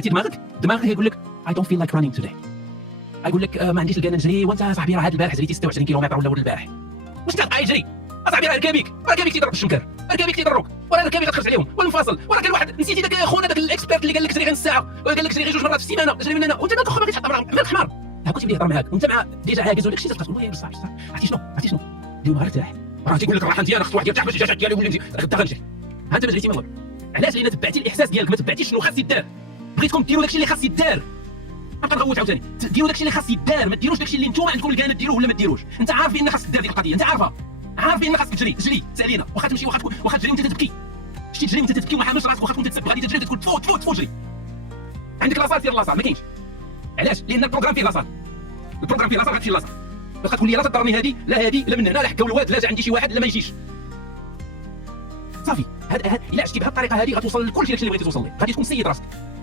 تبعتي دماغك هيقول لك I don't feel like running today. يقول لك ما عنديش القانه نجري، وانت صاحبي راه هاد البارح جريتي 26 كيلومتر ولا البارح. واش تلقى يجري؟ اصاحبي راه ركابيك تيضرب الشنكر، ركابيك تيضروك، ولا ركابيك تخرج عليهم والمفاصل، وراه كان واحد نسيتي داك خونا داك الاكسبيرت اللي قال لك جري غير نص ساعه، ولا قال لك جري غير 2 مرات في السيمانه، جري من هنا وانت ما تاخذ ما كتحط مالك حمار. ها كنتي بدي يهضر معاك وانت مع ديجا عاجز وداك الشيء تقول له بصح عرفتي شنو ديما ارتاح، راه تيقول لك الراحه انت انا خص واحد يرتاح باش يجي ديالي ولا انت غدا غنجري. ها انت ما جريتي ما والو. علاش؟ لان تبعتي الاحساس ديالك، ما تبعتيش شنو خاص يدار. بغيتكم ديروا داكشي اللي خاص يدار، نبقى نغوت عاوتاني ديروا داكشي اللي خاص يدار، ما ديروش داكشي اللي نتوما عندكم الكانه ديروه ولا ما ديروش. انت عارف بان خاص دير ديك القضيه، انت عارف بان خاصك تجري سالينا، واخا تمشي واخا تجري وانت تبكي، شتي تجري وانت تبكي وما حاملش راسك، واخا كنت تسب غادي تجري تقول تفوت جري. عندك لاصال دير لاصال ما كاينش. علاش؟ لان البروغرام فيه لاصال، غتمشي لاصال، واخا تقول لي لا تضرني هذه لا من هنا لا حكا الواد لا جا عندي شي واحد لا ما يجيش صافي. الا عشتي بهذه الطريقه هذه غتوصل لكل شيء اللي بغيتي توصل ليه، غادي تكون سيد راسك.